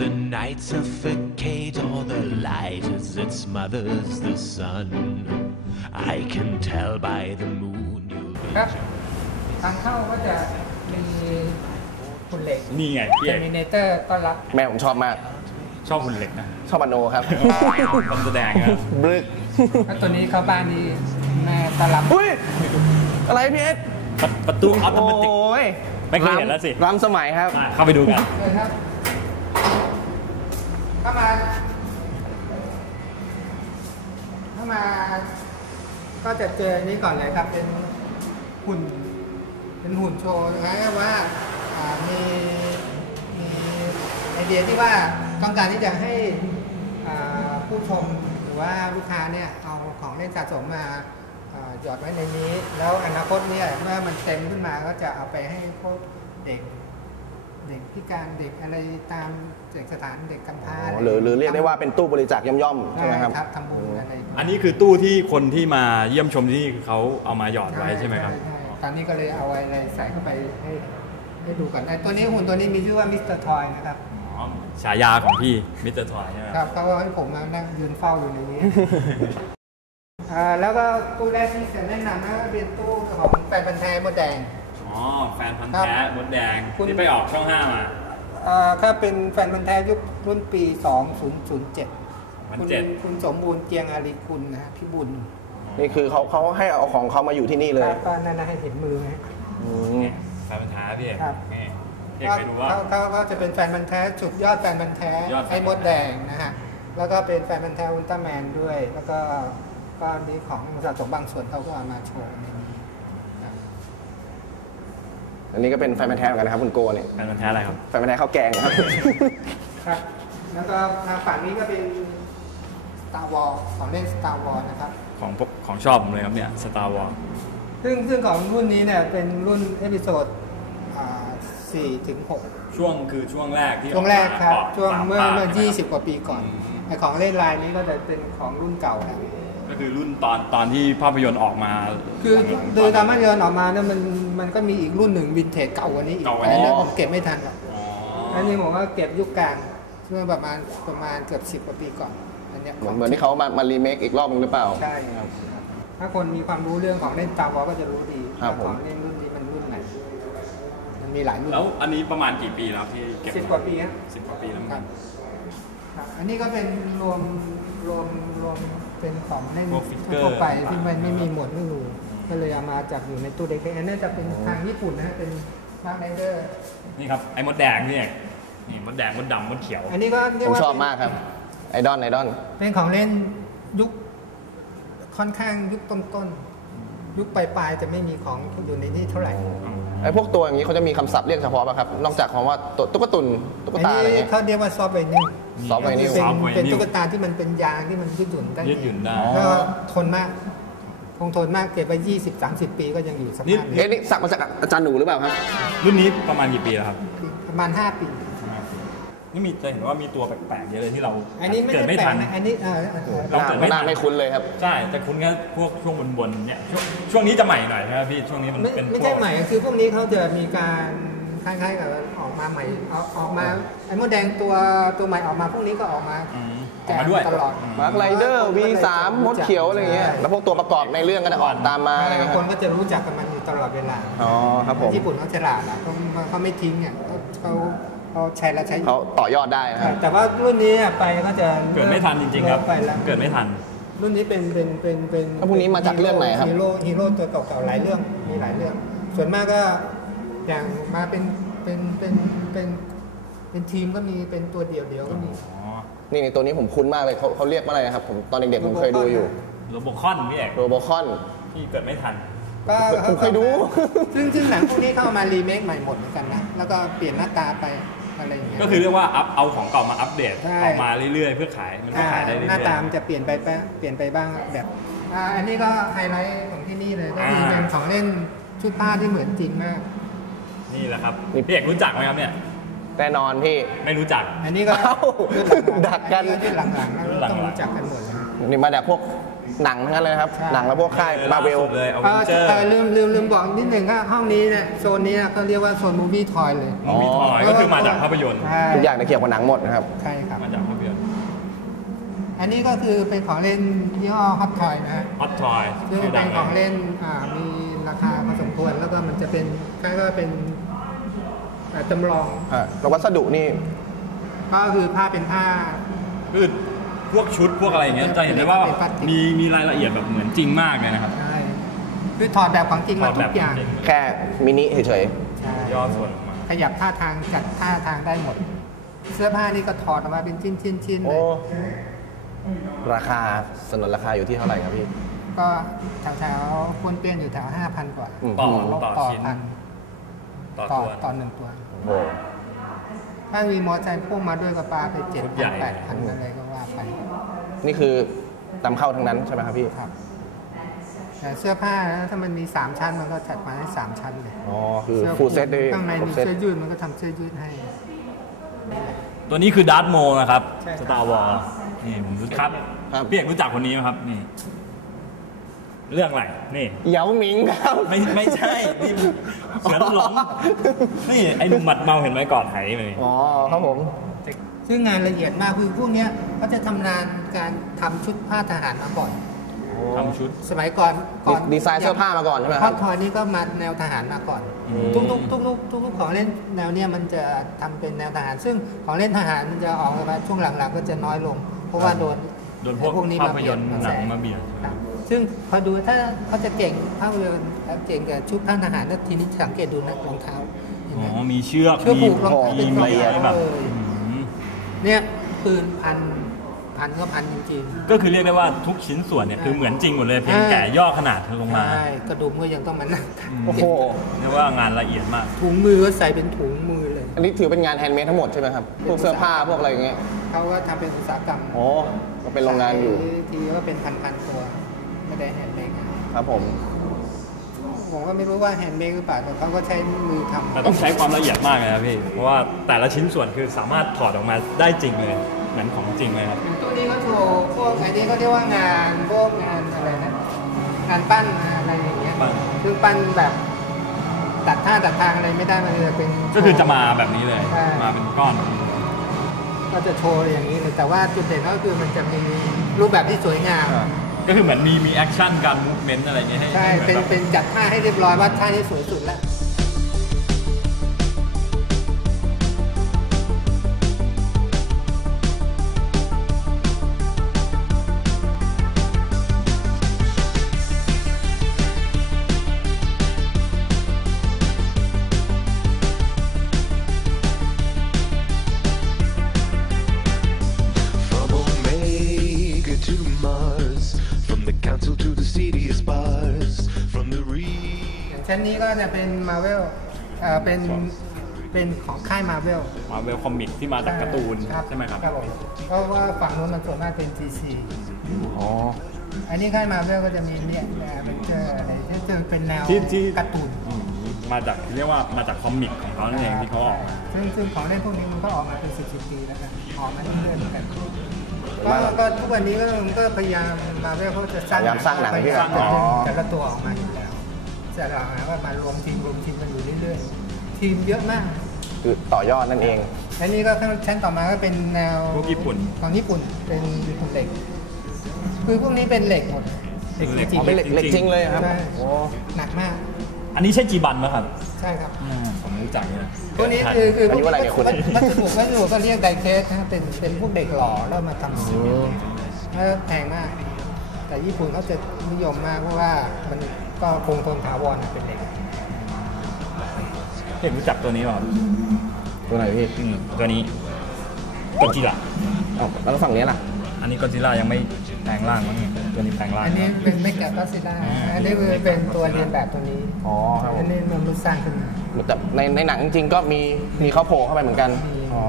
the night suffocate all the light as it smothers the sun. I can tell by the moon you'll be ครับทางเข้าก็จะมีหุ่นเหล็กนี่ไงพี่เจเอกมิเนเตอร์ต้อนรับแม่ผมชอบมาก ชอบหุ่นเหล็กนะชอบอโนครับคนแสดงนะบลึกแล้วตัวนี้เข้าบ้านนี่แม่ต้อนรับอุ้ยอะไรพี่เอ็ดประประตูออโตโอ้เมติกยไม่เคยเห็นแล้วสิล้ำสมัยครับมาเข้าไปดูกัน เลยครับ เข้ามา เข้ามา ก็จะเจอนี้ก่อนเลยครับ เป็นหุ่น เป็นหุ่นโชว์นะครับว่าามีมีไอเดียที่ว่าต้องการที่จะให้ผู้ชมหรือว่าลูกค้าเนี่ยเอาของเล่นสะสมมาอ่าหยอดไว้ในนี้ แล้วอนาคตเนี่ยเมื่อมันเต็มขึ้นมาก็จะเอาไปให้พวกเด็ก เด็กพิการเด็กอะไรตามเด็กสถานเด็กกำพร้าะไหรือหรือเรียกได้ว่าเป็นตู้บริจาคย่อมๆใช่ไหมครับครับ ทำบุญอะไรอันนี้คือตู้ที่คนที่มาเยี่ยมชมที่นี่เขาเอามาหยอดไว้ใช่ไหมครับใช่ตอนนี้ก็เลยเอาอะไรใส่เข้าไปให้ให้ดูกันไอ้ตัวนี้หุ่นตัวนี้มีชื่อว่ามิสเตอร์ทอยนะครับอ๋อฉายาของพี่มิสเตอร์ทอยใช่ไหมครับเขาก็ให้ผมมานั่งยืนเฝ้าอยู่ในนี้ อ่าแล้วก็ตู้แรกที่จะแนะนำนะก็เป็นตู้ของแฟนพันธ์แท้มดแดง อ๋อแฟนพันธ์ครับแท้มดแดงคุณ ที่ไปออกช่องห้ามา อ่าถ้าเป็นแฟนพันธ์แท้ยุครุ่นปี 2007 มันคุณเจ็ดคุณสมบูรณ์เจียงอารีคุณนะฮะพี่บุญนี่คือเขาเขาให้เอาของเขามาอยู่ที่นี่เลยป้าป้านั่นนะให้เห็นมือไหม อืมแฟนพันธ์แท้พี่เอกครับ นี่พี่เอกไปดูว่าเขาเขาเขาจะเป็นแฟนพันธ์แท้จุดยอดแฟนพันธ์แท้ยอดแฟนพันธุ์ ไอ้มดแดงนะฮะ แล้วก็เป็นแฟนพันธ์แท้อุลตร้าแมนด้วย แล้วก็ก็นี้ของสะสมบางส่วนเขาก็เอามาโชว์ในนี้ครับ อันนี้ก็เป็นแฟนพันธ์แท้เหมือนกันนะครับคุณโกเนี่ยแฟนพันธ์แท้อะไรครับ แฟนพันธ์แท้ข้าวแกงครับ ครับ แล้วก็ทางฝั่งนี้ก็เป็น Star Wars ของเล่น Star Wars นะครับ ของพวกของชอบผมเลยครับเนี่ยสตาร์วอลซึ่งซึ่งของรุ่นนี้เนี่ยเป็นรุ่นเอพิโซด4ถึง6ช่วงคือช่วงแรกที่ช่วงแรกครับออกมาช่วงเมื่อปราบเมื่อปราม20 กว่าปีก่อนไอของเล่นลายนี้ก็จะเป็นของรุ่นเก่าครับ ก็คือรุ่นตอนตอนที่ภาพยนตร์ออกมาคือโดยตามมาเยนออกมาเนี่ยมันมันก็มีอีกรุ่นหนึ่งวินเทจเก่ากว่านี้อีกเก่ากว่าอันนี้นี้ผมเก็บไม่ทันหรอกอ๋ออันนี้ผมว่าเก็บยุคกลางเมื่อประมาณประมาณเกือบสิบ10กว่าปีก่อนอันเนี้ยเหมือนเหมือนที่เขามามารีเมคอีกรอบนึงหรือเปล่า ใช่ครับถ้าคนมีความรู้เรื่องของเล่นตามวอก็จะรู้ดีครับว่าผม ของเล่นรุ่นนี้มันรุ่นไหนมันมีหลายรุ่นแล้วอันนี้ประมาณกี่ปีแล้วที่เก็บสิบกว่าปีครับสิบกว่าปีแล้วเหมือนครักับนครับอันนี้ก็เป็นรวมรวมรวม เป็นของเล่นพวกฟิกเกอร์ทั่วไปที่มันไม่มีหมวดไม่รู้ก็เลยเอามาจับอยู่ในตู้เด็กๆอันนี้จะเป็นทางญี่ปุ่นนะฮะเป็นมาร์คไรเดอร์นี่ครับไอ้มดแดงนี่เองนี่มดแดงมดดำมดเขียวอันนี้ก็เรียผกมว่าชอบมากครับ ไอดอลไอดอลเป็นของเล่นยุคค่อนข้างยุคต้นๆยุคปลายๆจะไม่มีของอยู่ในนี้เท่าไหร่ ไอพวกตัวอย่างนี้เขาจะมีคำศัพท์เรียกเฉพาะป่ะครับ นอกจากคำว่าตัวตุ๊กตุนตุ๊กอันตาอะไรนี้เงี้ย เขาเรียกว่าซอฟต์ไวนิลซอฟต์ไวนิลเป็นซอฟต์ไวนิลเป็นตุ๊กตาที่มันเป็นยางที่มันยืดหยุ่นได้ยืดหยุ่นได้ ก็ทนมาก คงทนมากเก็บไป20 30 ปีก็ยังอยู่สภาพนี่นี้เอ๊ะนี่สักมาจากอาจารย์หนูหรือเปล่าครับ รุ่นนี้ประมาณกี่ปีแล้วครับ ประมาณ 5 ปี นี่มีจะเห็นว่ามีตัวแปลกๆเยอะเลยที่เราอันนี้ไม่เกิดได้ไม่แปลทักน นะอันนี้เอ่อเอ่อเราหน้าเกิดไม่หน้าทันไม่คุ้นเลยครับ ใช่แต่คุณก็พวกช่วงบนๆเนี่ยช่วงช่วงนี้จะใหม่หน่อยใช่ไหมพี่ช่วงนี้มันไม่เป็นไม่พวใช่กใหม่คือพวกนี้เขาจะมีการคล้ายๆกับออกมาใหม่เอาออกมาไอ้มดแดงตัวตัวใหม่ออกมาพวกนี้ก็ออกมาอืมออกมาด้วย ตลอดมมาร์คไรเดอร์ V3 มดเขียวอะไรเงี้ย แล้วพวกตัวประกอบในเรื่องก็จะออกตามมาอะไรเงี้ยคนก็จะรู้จักกันมันอยู่ตลอดเวลาอ๋อครับผม ญี่ปุ่นเขาฉลาดอะเขาเขาไม่ทิ้งอะเขาเขา เขาใช้แล้วใช้อีกเขาต่อยอดได้นะครับ แต่ว่ารุ่นนี้อะไปก็จะเกิดไม่ทันจริงๆครับเลิกไปแล้วเกิดไม่ทัน รุ่นนี้เป็นเป็นเป็นเป็นแล้วพวกนี้มาจากเรื่องไหนครับฮีโร่ฮีโร่ตัวเก่าๆหลายเรื่องมีหลายเรื่อง ส่วนมากก็อย่างมาเป็นเป็นเป็นเป็นเป็นทีมก็มีเป็นตัวเดียวเดียวๆก็มีอ๋อนี่นี่ตัวนี้ผมคุ้นมากเลยเขาเขาเรียกว่าอะไรนะครับผมตอนเด็กๆผมเคยดูอยู่โรบคอนพี่เอกโรโบคอนพี่เกิดไม่ทันก็ผมเคยดูซึ่งซึ่งหนังพวกนี้เข้าเอามารีเมคใหม่หมดเหมือนกันนะ แล้วก็เปลี่ยนหน้าตาไป อะไรอย่างเงี้ยก็คือเรียกว่าอัพเอาของเก่ามาอัปเดตใช่ ออกมาเรื่อยๆ เพื่อขายมันก็อ่าขายได้เรื่อยๆหน้าตามน จะเปลี่ยนไปแป๊ะเปลี่ยนไปบ้างแบบอ่าอันนี้ก็ไฮไลท์ของที่นี่เลยก็คืออ่าเป็นของเล่นชุดผ้าที่เหมือนจริงมาก นี่แหละครับนี่พี่เอกรู้จักไหมครับเนี่ยแน่นอนพี่ ไม่รู้จัก อันนี้ก็เอ้ารุ่นหลังๆดักกัน อัรุ่นหลังๆแล้วรุ่นหลังๆ ต้องรู้จักกันหมดเลยนี่มาจากพวก หนังทั้งนั้นเลยนะครับใช่หนังแล้วพวกค่ายมาเวลล่สุดเลยเอาเอเวนอเจอร์เออลืมลืมลืมบอกนิดหนึ่งก็ห้องนี้เนี่ยโซนนี้เขาเรียกว่าโซนมูฟี่ทอยเลยมีทอยก็คือมาจากภาพยนตร์ ใช่ทุกอย่างจะเกี่ยวกับหนังหมดนะครับ ใช่ครับ มาจากภาพยนตร์อันนี้ก็คือเป็นของเล่นยี่ห้อฮอตทอยนะฮะฮอตทอยซึ่งเป็นของเล่นอ่ามีราคาพอสมควรแล้วก็มันจะเป็นคล้ายๆว่าเป็นอ่าจำลอง อ่าแล้ววัสดุนี่ก็คือผ้าเป็นผ้า คือ พวกชุดพวกอะไรอย่างเงี้ยจะเห็นได้ว่าเป็นพลาสติกมีมีรายละเอียดแบบเหมือนจริงมากเลยนะครับใช่คือถอดแบบของจริงมาถอดทุแบบกอย่างจริงแค่มินิเฉยใช่ย่อส่วนออกมาขยับท่าทางจัดท่าทางได้หมด เสื้อผ้านี่ก็ถอดออกมาเป็นชิ้นชิ้นชิ้นๆเลโอ้ยราคาสนนราคาอยู่ที่เท่าไหร่ครับพี่ ก็แถวแถวๆป้วนเปี้ยนอยู่แถวห้าพันกว่าอืมต่อลบต่อต่อชิ้นพันต่อต่อตัวต่อหนึ่งตัวโอ้ ถ้ามีมอเตอร์ไซค์พ่วงมาด้วยก็ปลาไปเจ็ดชุดใหพัญ่นแปดพันอะไรก็ว่าไปนี่คือนำเข้าทั้งนั้นใช่ไหมครับพี่ครับแต่เสื้อผ้านะถ้ามันมี 3 ชั้นมันก็จัดมาให้ 3 ชั้นเลยอ๋อคือสื้อฟูลเซตด้วยข้างในครบมีเซตเสื้อยืดมันก็ทำเสื้อยืดให้ ตัวนี้คือดาร์ m โมนะครับใช่ครับสตาร์วอลนี่ผมรู้ครับครับพี่เอกรู้จักคนนี้ไหมครับนี่ เรื่องอะไรนี่เหยาหมิงครับ ไม่ไม่ใช่นี่เสือหลงนี่ไอ้หนุ่มหมัดเมาเห็นไหมกอดไหมานี่อ๋อครับผมซึ่งงานละเอียดมากคือพวกเนี้ยเขาจะทำนานการทำชุดผ้าทหารมาก่อน ทำชุด สมัยก่อนก่อนดีไซน์เสื้อผ้ามาก่อนใช่ไหมคฮรัอบตทอยนี่ก็มาแนวทหารมาก่อน อืม ทุกๆทุกๆทุกๆของเล่นแนวเนี้ยมันจะทำเป็นแนวทหาร ซึ่งของเล่นทหารมันจะออกมาช่วงหลังๆก็จะน้อยลง เพราะว่าโดนโดนพวกไอ้นี้ภาพยนตร์มาหนังแซมาเบียด ครับ ซึ่งพอดูถ้าเขาจะเก่งภาพยนตร์เก่งกับชุดผ้าทหารแล้วทีนี้สังเกตดูนะรองเท้าเห็นอ๋ไหม อมีเชือกเชือกมีผูกรองเท้ามีเป็นอะไรรองเท้าแบบ เลย อืมเนี่ยปืนพันพันก็พันจริง ก็คือเรียกได้ว่าทุกชิ้นส่วนเนี่ยคือเหมือนจริงหมดเลยเพียงแต่ย่อขนาดลงๆมาใช่กระดุมก็ยังต้องมานั่งโอ้โห เรียกว่างานละเอียดมาก ถุงมือก็ใส่เป็นถุงมือเลย อันนี้ถือเป็นงานแฮนด์เมดทั้งหมดใช่ไหมครับ พวกเสื้อผ้าพวกอะไรอย่างเงี้ยเขาก็ทำเป็นอุตสาหกรรมโอ้ก็เป็นโรงงานอยู่ ทีก็เป็นพันๆตัว ไม่ได้แฮนด์เมดครับผม ผมก็ไม่รู้ว่าแฮนด์เมดหรือเปล่าแต่เขาก็ใช้มือทำแต่ต้องใช้ความละเอียดมากเลยนะพี่ เพราะว่าแต่ละชิ้นส่วนคือสามารถถอดออกมาได้จริงเลยเหมือนของจริงเลยครับตัวนี้ก็โชว์พวกไอ้นี่ก็เรียกว่างานพวกงานอะไรนะงานปั้นอะไรอย่างเงี้ยปั้นซึ่งปั้นแบบตัดท่าตัดทางอะไรไม่ได้มันจะเป็นก็คือจะมาแบบนี้เลยใช่มาเป็นก้อนก็จะโชว์อย่างนี้เลยแต่ว่าจุดเด่นก็คือมันจะมีรูปแบบที่สวยงาม ก็คือเหมือนมีมีแอคชั่นการมูฟเมนต์อะไรอย่างเงี้ยให้ใช่ ให้หมืเป็น แบบ เป็นจัดท่าให้เรียบร้อยว่าท่านี้สวยสุดแล้ว นนี้ก็จะเป็นมาเวลเอ่อเป็นเป็นของค่ายมาเวลมาเวลคอมิกที่มาจากการ์ตูนใช่ไหมครับครับผมเพราะว่าฝั่งนู้นมันส่วนมากเป็น GC อ๋อ อันนี้ค่ายมาเวลก็จะมีเนี่ยเป็นเจออะไรที่จะเป็นแนวที่ที่ การ์ตูนอืมมาจากเรียกว่ามาจากคอมิกของเขานั่นเองที่เขาออกมา ซึ่งซึ่งของเล่นพวกนี้มันก็ออกมาเป็นสิบสิบปีแล้วนะออกมาเรื่อยๆเหมือนกันก็ก็ทุกวันนี้ก็มันก็พยายามมาเวลเขาจะสร้างพยายามสร้างหนังพที่ยายามแบบจะอ๋อแต่ละตัวออกมาอยู่แล้ว จะหลังว่ามารวมทีมรวมทีมกันอยู่เรื่อยๆ ทีมเยอะมากคือต่อยอดนั่นเอง และนี่ก็ชั้นต่อมาก็เป็นแนวพวกญี่ปุ่น ของญี่ปุ่นเป็นญี่ปุ่นเหล็ก คือพวกนี้เป็นเหล็กหมดเป็นเหล็กจริอ๋งอเป็นเหล็กเหล็กจริงเลยครับใช่โอ้หนักมาก อันนี้ใช่จีบันไหมครับใช่ครับอืมผมรู้จักเนี่ยพวกนี้คือคืออายุอะไรเนี่ยคุณ วัสดุวัสดุก็เรียกไดเคสนะเป็นเป็นพวกเด็กหล่อแล้วมาทำสีแล้วแพงมาก แต่ญี่ปุ่นเขาจะนิยมมากเพราะว่ามันก็คงทนถาวรเป็นเหล็กเห็นรู้จักตัวนี้เปล่าตัวไหนพี่อืมตัวนี้ก็จิระอ้าวแล้วฝั่งนี้ล่ะ อันนี้ก็จิระยังไม่แปลงร่างมั้งเนี่ยตัวนี้แปลงร่างอันนี้เป็นไม่แกะก็ซิล่าอันนี้คือเป็นตัวเรียนแบบตัวนี้อ๋อครับผอัมนนี้มันรู้สร้างขึ้นมาแต่ในในหนังจริงๆก็มีมีเขาโผล่เข้าไปเหมือนกันมีอ๋อ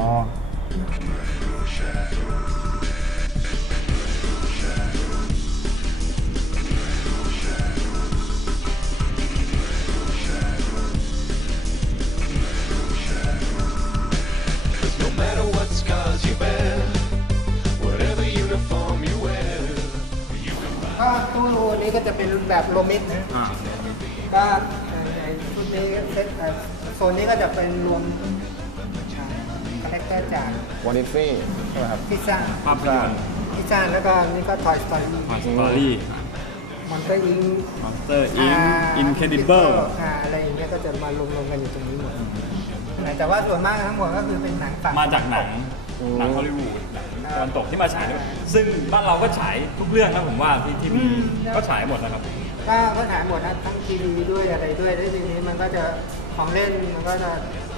นี้ก็จะเป็นแบบโรมิดนะอ่าก็ในชุดนี้เซตเอ่อโซนนี้ก็จะเป็นรวมคาแรคเตอร์จากวอนิฟี่ใช่ไหมครับพิซซ่าภาพยนตร์พิซซ่าแล้วก็นี่ก็ Toy Story คอนสตอรี่มอนเตอร์อิงมอนสเตอร์อินอินเครดิเบิลอะไรอย่างเงี้ยก็จะมารวมๆกันอยู่ตรงนี้หมดแต่ว่าส่วนมากทั้งหมดก็คือเป็นหนังฝั่งมาจากหนัง หนังฮอลลีวูดหนังตะวันตกที่มาฉายด้วยซึ่งบ้านเราก็ฉายทุกเรื่องนะผมว่าที่ที่มีก็ฉายหมดนะครับ ก็ก็ถ่ายหมดนะทั้งทีวีด้วยอะไรด้วยแล้วทีนี้มันก็จะของเล่นมันก็จะ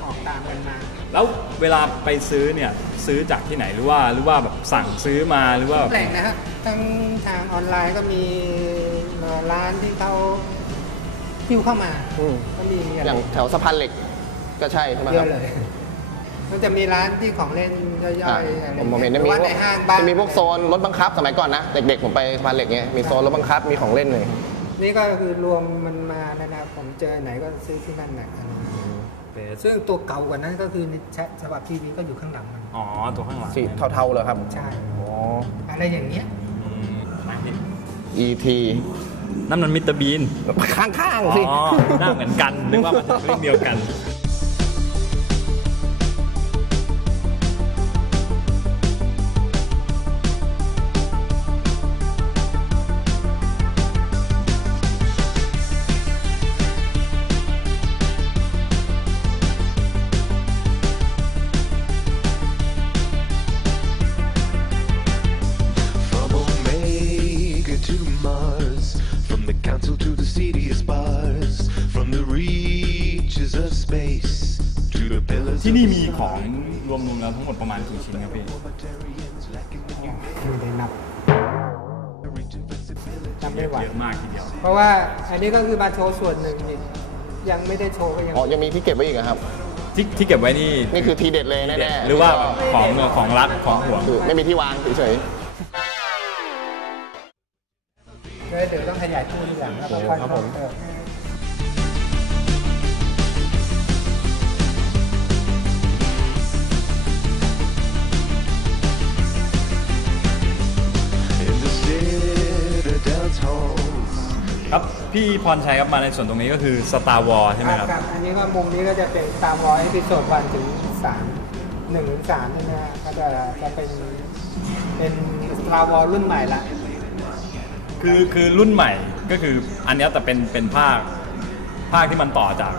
ออกตามกันมา แล้วเวลาไปซื้อเนี่ยซื้อจากที่ไหนหรือว่าหรือว่าแบบสั่งซื้อมาหรือว่าแหล่งนะฮะทั้งทางออนไลน์ก็มีเอ่อร้านที่เขาคิวเข้ามาอืมก็มีอะไรอย่างแถวสะพานเหล็กก็ใช่ใช่ไหมเยครัอะบเลย มันจะมีร้านที่ของเล่นย่อยๆอะอะไรผมผมเห็นหจะรืมีอว่าพวในกห้างบ้างจะมีพวกโซนรถบังคับสมัยก่อนนะ เด็กๆ ผมไปสะพานเหล็กเงี้ยมีโซนรถบังคับมีของเล่นเลยนี่ก็คือรวมมันมาแล้วนะผมเจอไหนก็ซื้อที่นั่นแหละซึ่งตัวเก่ากว่านั้นก็คือในแชทฉบับทีวีก็อยู่ข้างหลังมันอ๋อ ตัวข้างหลังสีเทาๆเลยครับใช่อ๋อ อะไรอย่างเงี้ย อืมนั่นเอง ET นั่นมันมิสเตอร์บีนข้างอ๋ๆสิอหน้าเหมือนกันนึกว่ามันเรื่องเดียวกัน จำไม่ไหว เยอะมากทีเดียว เพราะว่าอันนี้ก็คือมาโชว์ส่วนหนึ่งนี่ยังไม่ได้โชว์ก็ยัง อ๋อยังมีที่เก็บไว้อีกเหรอครับ ที่ที่เก็บไว้นี่นี่คือทีเด็ดเลยแน่ๆหรือว่าของของรักของห่วง คือไม่มีที่วางเฉยเดี๋ยวเดี๋ยวต้องขยายตู้ทีหลังแล้วก็ค่อยครับผมเออ พี่พรชัยครับมาในส่วนตรงนี้ก็คือ Star Wars ใช่ไหมครับ ครับ อันนี้ก็มุมนี้ก็จะเป็นตามวอลเอพิโซดวันถึงสามหนึ่งถึงสามนี่นะฮะก็จะจะเป็นเป็นสตาร์วอลรุ่นใหม่ละ คือคือรุ่นใหม่ก็คืออันเนี้ยแต่เป็นเป็นภาคภาคที่มันต่อจาก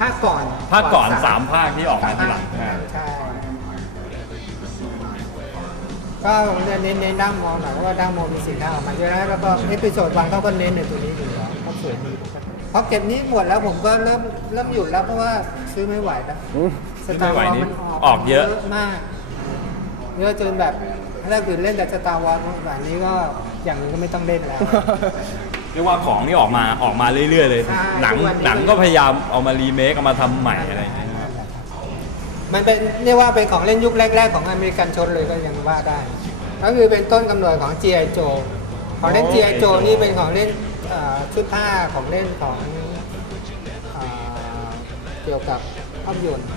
ภาคก่อนภาคก่อนสามภาคที่ออกมาทีหลังใช่อ่าใช่ก็จะเน้นเน้นด้ามมองหน่อยเพราะว่าด้ามมองมีสีหน้าออกมาเยอะแล้วแล้วก็เอพิโซดวันเขาก็เน้นในตัวนี้อยู่แล้วก็ สวยดีเพราะเก็บนี้หมดแล้วผมก็เริ่มเริ่มหยุดแล้วเพราะว่าซื้อไม่ไหวแล้วๆอืมซื้อไม่ไหวนี่ออกเยอะ มาก เยอะจนแบบถ้าเกิดเล่นแต่สตาร์วอลแบบนี้ก็อย่างนี้ก็ไม่ต้องเล่นแล้ว เรียกว่าของนี่ออกมาออกมาเรื่อยๆเลย ใช่หนังทุกวันนี้ หนังก็พยายามเอามารีเมคเอามาทำใหม่อะไรอย่างเงี้ยมันเป็นเรียกว่าเป็นของเล่นยุคแรก ๆ ของอเมริกันชนเลยก็ยังว่าได้ ก็คือเป็นต้นกำเนิดของ G.I. Joe ของเล่นอ๋อ G.I. Joe นี่เป็นของเล่นเอ่อ ชุดผ้าของเล่นของเอ่อเกี่ยวกับภาพยนตร์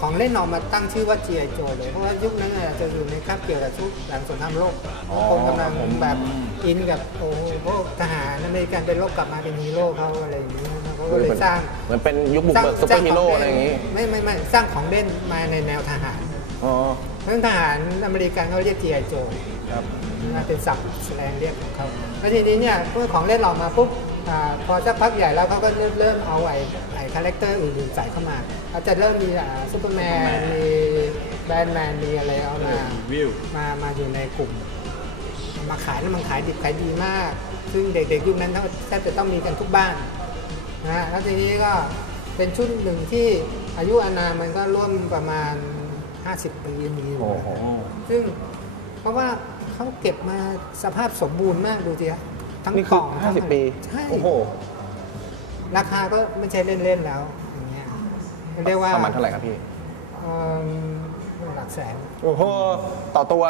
ของเล่นออกมาตั้งชื่อว่า G.I. Joe เลย เพราะว่ายุคนั้นน่ะจะอยู่ในคาบเกี่ยวกับชุดหลังสงครามโลกอ๋อคนกำลังแบบอินกับโอ้โหพวกทหารอเมริกันเป็นโลกกลับมาเป็นฮีโร่เขาอะไรอย่างนี้เขาก็เลยสร้างเหมือนเป็นยุคบุกเบิกซุปเปอร์ฮีโร่อะไรอย่างงี้ ไม่ไม่ไม่สร้างของเล่นมาในแนวทหารอ๋อเรื่องทหารอเมริกันเขาเรียก G.I. Joe ครับนะ เป็นศัพท์แสดงเรียกของเขาแล้วทีนี้เนี่ยเมื่อของเล่นออกมาปุ๊บอาพอสักพักใหญ่แล้วเขาก็เริ่มเริ่มเอาไอ้ไอ้คาแรคเตอร์อื่นๆใส่เข้ามาเขาจะเริ่มมีอ่าซูเปอร์แมนมีแบทแมนมีอะไรเอามาวิวมามาอยู่ในกลุ่ม มาขายแล้วมันขายดิบขายดีมาก ซึ่งเด็กๆยุคนั้นแทบจะต้องมีกันทุกบ้านนะฮะแล้วทีนี้ก็เป็นชุดหนึ่งที่อายุอานามมันก็ร่วมประมาณ 50 ปีมีอยู่โอ้โหซึ่งเพราะว่า เขาเก็บมาสภาพสมบูรณ์มากดูสิฮะทั้งนี่กคืล่อองทั้ง50 ปีใช่โอ้โหราคาก็ไม่ใช่เล่น ๆ แล้วอย่างเงี้ยเรียกว่าประมาณเท่าไหร่ครับพี่ เอิ่มหลักแสนโอ้โห ต่อตัว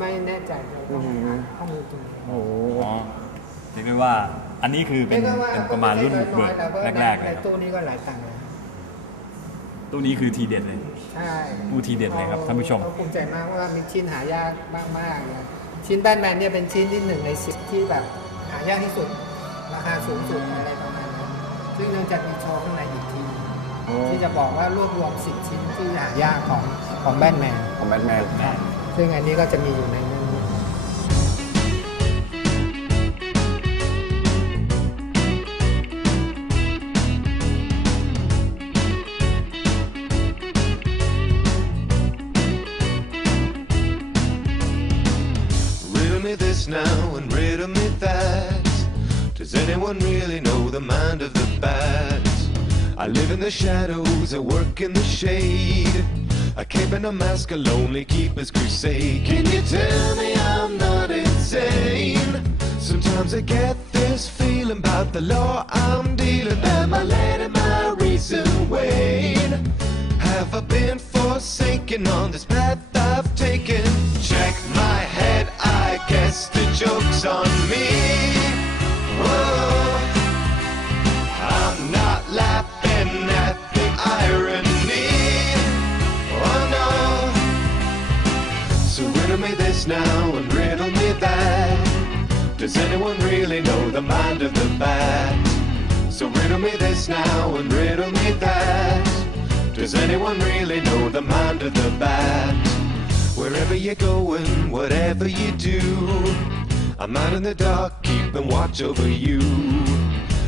ไม่แน่ใจเลยต้องหาข้อมูลตรงนี้ โอ้โห อ๋อเรียกได้ว่าอันนี้คือเป็นรียกว่เป็นประมาณรุ่นบุกเบิกแต่ว่าแรกๆเลยในครับตู้นี้ก็หลายตังค์เลยตู้นี้คือทีเด็ดเลย ใช่ผู้ทีเด็ดเลยครับท่านผู้ชม เรภูมิใจมากว่ามีชิ้นหายากมากๆเลย ชิ้นแบทแมนเนี่ยเป็นชิ้นที่หนึ่งในสิบที่แบบหายากที่สุด ราคาสูงสุดอะไรประมาณนั้นซึ่งยังจะมีโชว์ข้างในอีกที ที่จะบอกว่ารวบรวมสิบชิ้นที่หายากของของแบทแมนของแบทแมนซึ่งอันนี้ก็จะมีอยู่ใน now and riddle me that. Does anyone really know the mind of the bat? I live in the shadows, I work in the shade. I keep in a mask, a lonely keeper's crusade. Can you tell me I'm not insane? Sometimes I get this feeling about the law I'm dealing. Am I letting my reason wane? Have I been forsaken on this path I've taken? Check now and riddle me that. Does anyone really know the mind of the bat? So riddle me this now and riddle me that. Does anyone really know the mind of the bat? Wherever you're going, whatever you do, I'm out in the dark, keeping watch over you.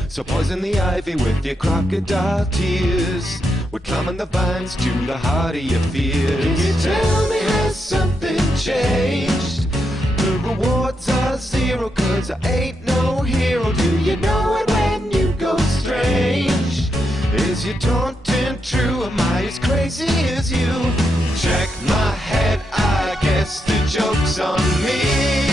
So poison the ivy with your crocodile tears. We're climbing the vines to the heart of your fears. Can you tell me has something changed? The rewards are zero, cause I ain't no hero. Do you know it when you go strange? Is your taunting true? Am I as crazy as you? Check my head, I guess the joke's on me.